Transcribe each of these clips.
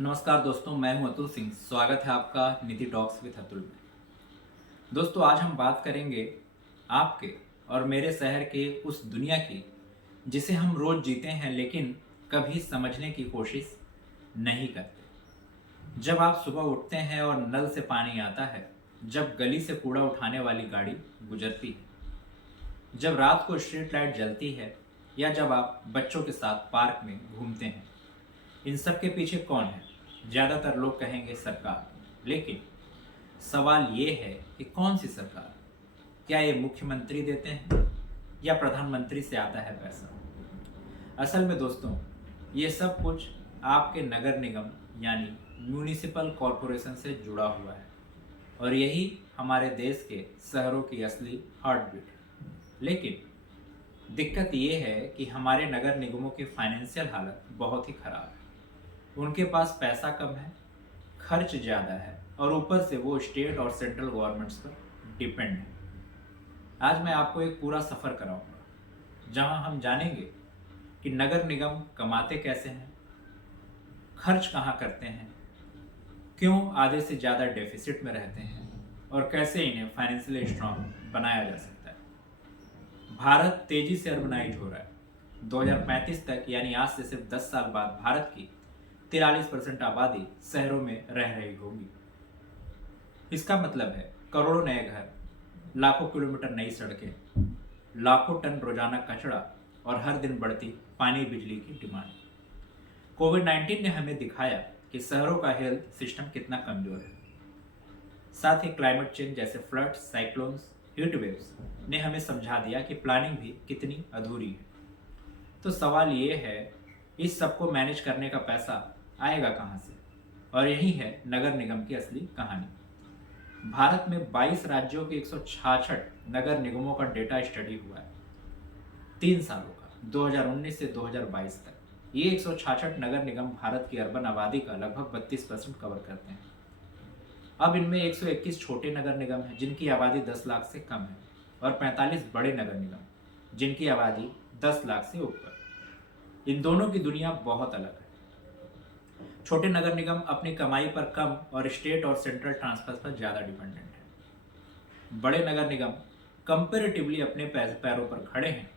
नमस्कार दोस्तों, मैं हूं अतुल सिंह। स्वागत है आपका नीति टॉक्स विद अतुल में। दोस्तों, आज हम बात करेंगे आपके और मेरे शहर के उस दुनिया की जिसे हम रोज जीते हैं लेकिन कभी समझने की कोशिश नहीं करते। जब आप सुबह उठते हैं और नल से पानी आता है, जब गली से कूड़ा उठाने वाली गाड़ी गुजरती है, जब रात को स्ट्रीट लाइट जलती है या जब आप बच्चों के साथ पार्क में घूमते हैं, इन सब के पीछे कौन है? ज़्यादातर लोग कहेंगे सरकार। लेकिन सवाल ये है कि कौन सी सरकार? क्या ये मुख्यमंत्री देते हैं या प्रधानमंत्री से आता है पैसा? असल में दोस्तों, ये सब कुछ आपके नगर निगम यानी म्यूनिसिपल कॉरपोरेशन से जुड़ा हुआ है और यही हमारे देश के शहरों की असली हार्ट बीट है। लेकिन दिक्कत ये है कि हमारे नगर निगमों की फाइनेंशियल हालत बहुत ही खराब है। उनके पास पैसा कम है, खर्च ज़्यादा है और ऊपर से वो स्टेट और सेंट्रल गवर्नमेंट्स पर डिपेंड है। आज मैं आपको एक पूरा सफ़र कराऊंगा जहां हम जानेंगे कि नगर निगम कमाते कैसे हैं, खर्च कहां करते हैं, क्यों आधे से ज़्यादा डेफिसिट में रहते हैं और कैसे इन्हें फाइनेंशियली स्ट्रांग बनाया जा सकता है। भारत तेज़ी से अर्बनाइज हो रहा है। 2035 तक यानी आज से सिर्फ 10 साल बाद भारत की 43% आबादी शहरों में रह रही होगी। इसका मतलब है करोड़ों नए घर, लाखों किलोमीटर नई सड़कें, लाखों टन रोजाना कचरा और हर दिन बढ़ती पानी बिजली की डिमांड। कोविड-19 ने हमें दिखाया कि शहरों का हेल्थ सिस्टम कितना कमजोर है। साथ ही क्लाइमेट चेंज जैसे फ्लड्स, साइक्लोन्स, हीट वेव्स ने हमें समझा दिया कि प्लानिंग भी कितनी अधूरी है। तो सवाल ये है, इस सबको मैनेज करने का पैसा आएगा कहाँ से? और यही है नगर निगम की असली कहानी। भारत में 22 राज्यों के 166 नगर निगमों का डेटा स्टडी हुआ है 3 सालों का, 2019 से 2022 तक। ये 166 नगर निगम भारत की अर्बन आबादी का लगभग 32% कवर करते हैं। अब इनमें 121 छोटे नगर निगम हैं जिनकी आबादी 10 लाख से कम है और 45 बड़े नगर निगम जिनकी आबादी 10 लाख से ऊपर। इन दोनों की दुनिया बहुत अलग है। छोटे नगर निगम अपनी कमाई पर कम और स्टेट और सेंट्रल ट्रांसफर पर ज़्यादा डिपेंडेंट है। बड़े नगर निगम कंपेरेटिवली अपने पैरों पर खड़े हैं।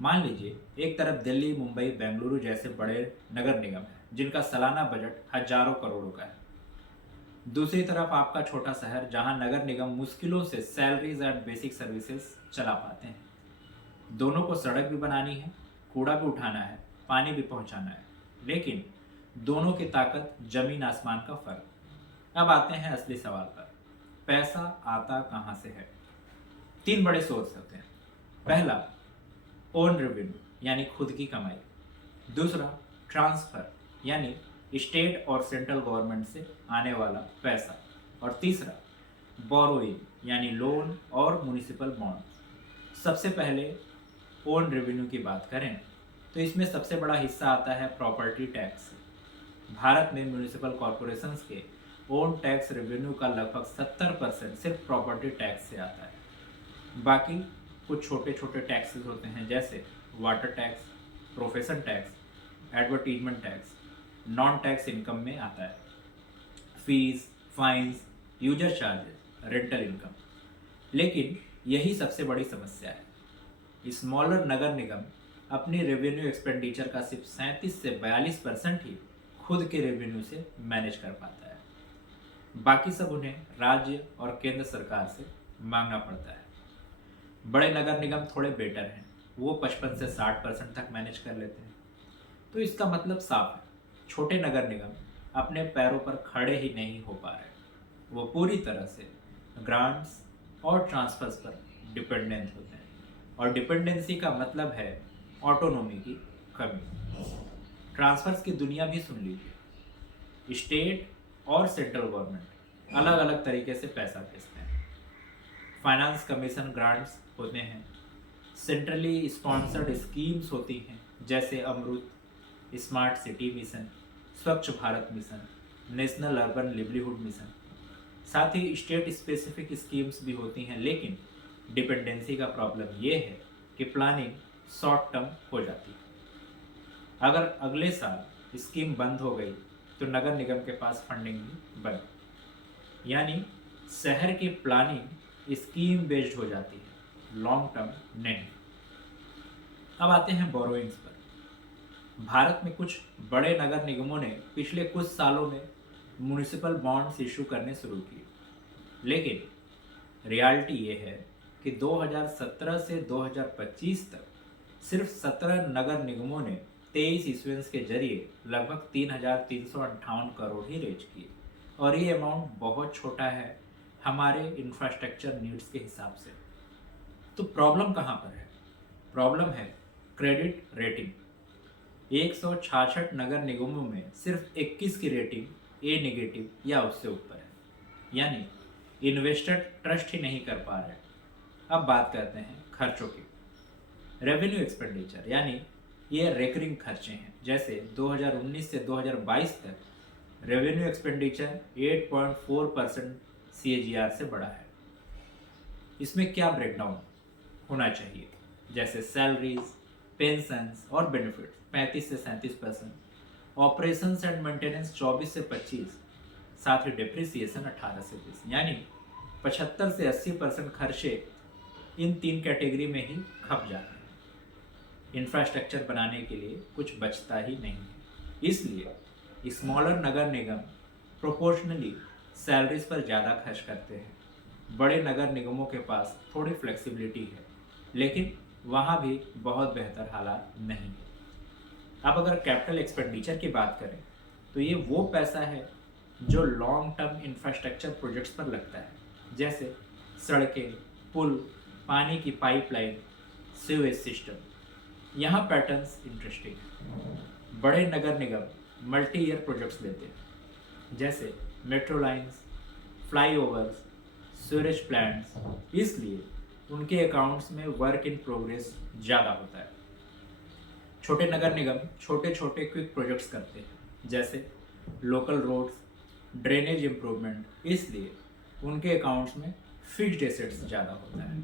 मान लीजिए, एक तरफ दिल्ली, मुंबई, बेंगलुरु जैसे बड़े नगर निगम हैं जिनका सालाना बजट हजारों करोड़ों का है। दूसरी तरफ आपका छोटा शहर जहां नगर निगम मुश्किलों से सैलरीज एंड बेसिक सर्विसेज चला पाते हैं। दोनों को सड़क भी बनानी है, कूड़ा भी उठाना है, पानी भी पहुंचाना है, लेकिन दोनों की ताकत जमीन आसमान का फर्क। अब आते हैं असली सवाल पर, पैसा आता कहां से है? 3 बड़े सोर्स होते हैं। पहला, ओन रेवेन्यू यानी खुद की कमाई। दूसरा, ट्रांसफर यानी स्टेट और सेंट्रल गवर्नमेंट से आने वाला पैसा। और तीसरा, बोरोइंग यानी लोन और म्युनिसिपल बॉन्ड। सबसे पहले ओन रेवेन्यू की बात करें तो इसमें सबसे बड़ा हिस्सा आता है प्रॉपर्टी टैक्स। भारत में म्यूनिसिपल कॉरपोरेशंस के ओन टैक्स रेवेन्यू का लगभग 70% सिर्फ प्रॉपर्टी टैक्स से आता है। बाकी कुछ छोटे छोटे टैक्सेस होते हैं जैसे water tax, profession tax, advertisement tax, non tax income में आता है, fees, fines, user charges, rental income. लेकिन यही सबसे बड़ी समस्या है। स्मॉलर नगर निगम अपनी रेवेन्यू एक्सपेंडिचर का सिर्फ 37 से 42% ही खुद के रेवेन्यू से मैनेज कर पाता है। बाकी सब उन्हें राज्य और केंद्र सरकार से मांगना पड़ता है। बड़े नगर निगम थोड़े बेटर हैं, वो 55 से 60% तक मैनेज कर लेते हैं। तो इसका मतलब साफ है, छोटे नगर निगम अपने पैरों पर खड़े ही नहीं हो पा रहे। वो पूरी तरह से ग्रांट्स और ट्रांसफर्स पर डिपेंडेंट होते हैं और डिपेंडेंसी का मतलब है ऑटोनोमी की कमी। ट्रांसफर्स की दुनिया भी सुन लीजिए। स्टेट और सेंट्रल गवर्नमेंट अलग अलग तरीके से पैसा भेजते हैं। फाइनेंस कमीशन ग्रांट्स होते हैं, सेंट्रली स्पॉन्सर्ड स्कीम्स होती हैं जैसे अमृत, स्मार्ट सिटी मिशन, स्वच्छ Bharat mission, national urban livelihood mission. साथ ही स्टेट स्पेसिफिक स्कीम्स भी होती हैं। लेकिन डिपेंडेंसी का प्रॉब्लम ये है कि प्लानिंग शॉर्ट टर्म हो जाती है। अगर अगले साल स्कीम बंद हो गई तो नगर निगम के पास फंडिंग भी बंद। यानी शहर की प्लानिंग स्कीम बेस्ड हो जाती है, लॉन्ग टर्म नहीं। अब आते हैं बोरोइंग्स पर। भारत में कुछ बड़े नगर निगमों ने पिछले कुछ सालों में म्युनिसिपल बॉन्ड्स इशू करने शुरू किए, लेकिन रियलिटी ये है कि 2017 से 2025 तक सिर्फ 17 नगर निगमों ने 23 इश्यूएंस के जरिए लगभग 3,358 करोड़ ही रेज किए, और ये अमाउंट बहुत छोटा है हमारे इंफ्रास्ट्रक्चर नीड्स के हिसाब से। तो प्रॉब्लम कहाँ पर है? प्रॉब्लम है क्रेडिट रेटिंग। 166 नगर निगमों में सिर्फ 21 की रेटिंग ए नेगेटिव या उससे ऊपर है, यानी इन्वेस्टर ट्रस्ट ही नहीं कर पा रहे। अब बात करते हैं खर्चों की। रेवेन्यू एक्सपेंडिचर यानी ये रेकरिंग खर्चे हैं, जैसे 2019 से 2022 तक रेवेन्यू एक्सपेंडिचर 8.4% CAGR से बढ़ा है। इसमें क्या ब्रेकडाउन होना चाहिए? जैसे सैलरीज, पेंशन्स और बेनिफिट्स 35 से 37%, ऑपरेशंस एंड मेंटेनेंस 24 से 25, साथ ही डिप्रिसिएशन 18 से 20, यानी 75 से 80% खर्चे इन 3 कैटेगरी में ही खप जाते हैं। इंफ्रास्ट्रक्चर बनाने के लिए कुछ बचता ही नहीं है। इसलिए स्मॉलर नगर निगम प्रोपोर्शनली सैलरीज पर ज़्यादा खर्च करते हैं। बड़े नगर निगमों के पास थोड़ी फ्लेक्सिबिलिटी है, लेकिन वहाँ भी बहुत बेहतर हालात नहीं है। अब अगर कैपिटल एक्सपेंडिचर की बात करें तो ये वो पैसा है जो लॉन्ग टर्म इंफ्रास्ट्रक्चर प्रोजेक्ट्स पर लगता है, जैसे सड़कें, पुल, पानी की पाइपलाइन, सीवेज सिस्टम। यहाँ पैटर्न्स इंटरेस्टिंग है। बड़े नगर निगम मल्टी ईयर प्रोजेक्ट्स लेते हैं, जैसे metro lines, flyovers, sewerage plants, इसलिए उनके अकाउंट्स में वर्क इन प्रोग्रेस ज़्यादा होता है। छोटे नगर निगम छोटे छोटे क्विक प्रोजेक्ट्स करते हैं, जैसे लोकल रोड्स, ड्रेनेज इम्प्रूवमेंट, इसलिए उनके अकाउंट्स में फिक्स्ड एसेट्स ज़्यादा होता है।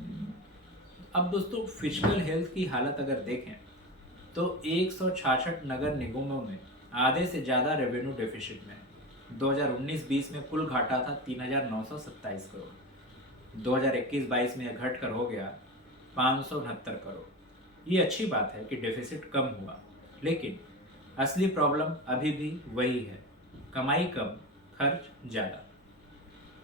अब दोस्तों फिजिकल हेल्थ की हालत अगर देखें तो 166 नगर निगमों में आधे से ज़्यादा रेवेन्यू डेफिसिट में है। 2019-20 में कुल घाटा था 3,927 करोड़। 2021-22 में यह घट कर हो गया 569 करोड़। ये अच्छी बात है कि डेफिसिट कम हुआ, लेकिन असली प्रॉब्लम अभी भी वही है, कमाई कम, खर्च ज़्यादा।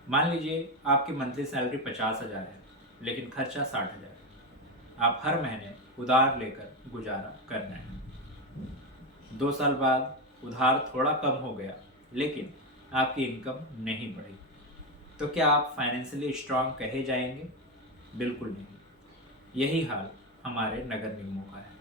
मान लीजिए आपकी मंथली सैलरी 50,000 है, लेकिन खर्चा 60,000 है। आप हर महीने उधार लेकर गुजारा कर रहे हैं। 2 साल बाद उधार थोड़ा कम हो गया, लेकिन आपकी इनकम नहीं बढ़ी, तो क्या आप फाइनेंशियली स्ट्रांग कहे जाएंगे? बिल्कुल नहीं। यही हाल हमारे नगर निगमों का है।